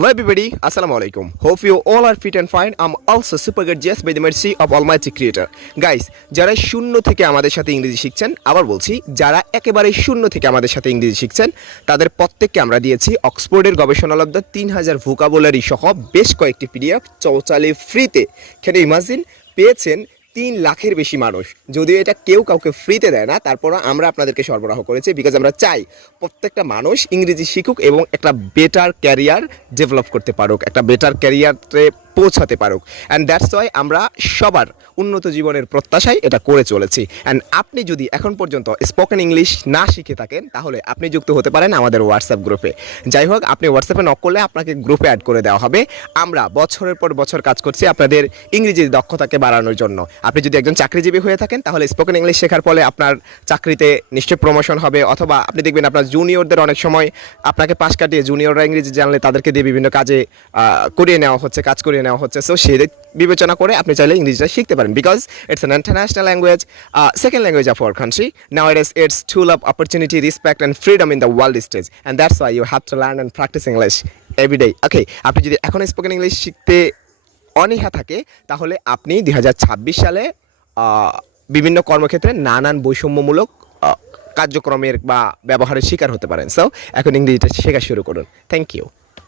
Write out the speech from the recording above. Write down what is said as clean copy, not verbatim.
Hello everybody, Assalamu alaikum. Hope you all are fit and fine. I'm also super good just by the mercy of Almighty Creator. Guys, যারা শূন্য থেকে আমাদের সাথে ইংরেজি শিখছেন, আবার বলছি, যারা একেবারে শূন্য থেকে আমাদের সাথে ইংরেজি শিখছেন, তাদের প্রত্যেককে আমরা দিয়েছি অক্সফোর্ডের গবেষণালব্ধ 3000 ভোকাবুলারি সহ বেশ কয়েকটি পিডিএফ চৌচালে ফ্রিতে। Can you imagine? পেয়েছেন 3 লাখের বেশি মানুষ। যদিও এটা কেউ কাউকে ফ্রিতে দেয় না, তারপরও আমরা আপনাদেরকে সরবরাহ করেছি বিকজ আমরা চাই প্রত্যেকটা মানুষ ইংরেজি শিখুক এবং একটা বেটার ক্যারিয়ার ডেভেলপ করতে পারুক, একটা বেটার ক্যারিয়ারে পৌঁছাতে পারুক। অ্যান্ড দ্যাটস ওয়াই আমরা সবার উন্নত জীবনের প্রত্যাশায় এটা করে চলেছি। অ্যান্ড আপনি যদি এখন পর্যন্ত স্পোকেন ইংলিশ না শিখে থাকেন, তাহলে আপনি যুক্ত হতে পারেন আমাদের হোয়াটসঅ্যাপ গ্রুপে। যাই হোক, আপনি হোয়াটসঅ্যাপে নক করলে আপনাকে গ্রুপে অ্যাড করে দেওয়া হবে। আমরা বছরের পর বছর কাজ করছি আপনাদের ইংরেজির দক্ষতাকে বাড়ানোর জন্য। আপনি যদি একজন চাকরিজীবী হয়ে থাকেন, তাহলে স্পোকেন ইংলিশ শেখার ফলে আপনার চাকরিতে নিশ্চয়ই প্রমোশন হবে, অথবা আপনি দেখবেন আপনার জুনিয়রদের অনেক সময় আপনাকে পাশ কাটিয়ে জুনিয়ররা ইংরেজি জানলে তাদেরকে দিয়ে বিভিন্ন কাজে করিয়ে নেওয়া হচ্ছে, কাজ করিয়ে নেওয়া হচ্ছে। সো সেদিক বিবেচনা করে আপনি চাইলে ইংরেজিটা শিখতে পারেন because it's an international language, second language of our country. Now it's full of opportunity, respect and freedom in the world stage, and that's why you have to learn and practice English every day. Okay, আপনি যদি এখন spoken English শিখতে অনীহা থাকে, তাহলে আপনি 2026 সালে বিভিন্ন কর্মক্ষেত্রে নানান বৈষম্যমূলক কার্যক্রমের বা ব্যবহারের শিকার হতে পারেন। সো এখন ইংরেজিটা শেখা শুরু করুন। Thank you.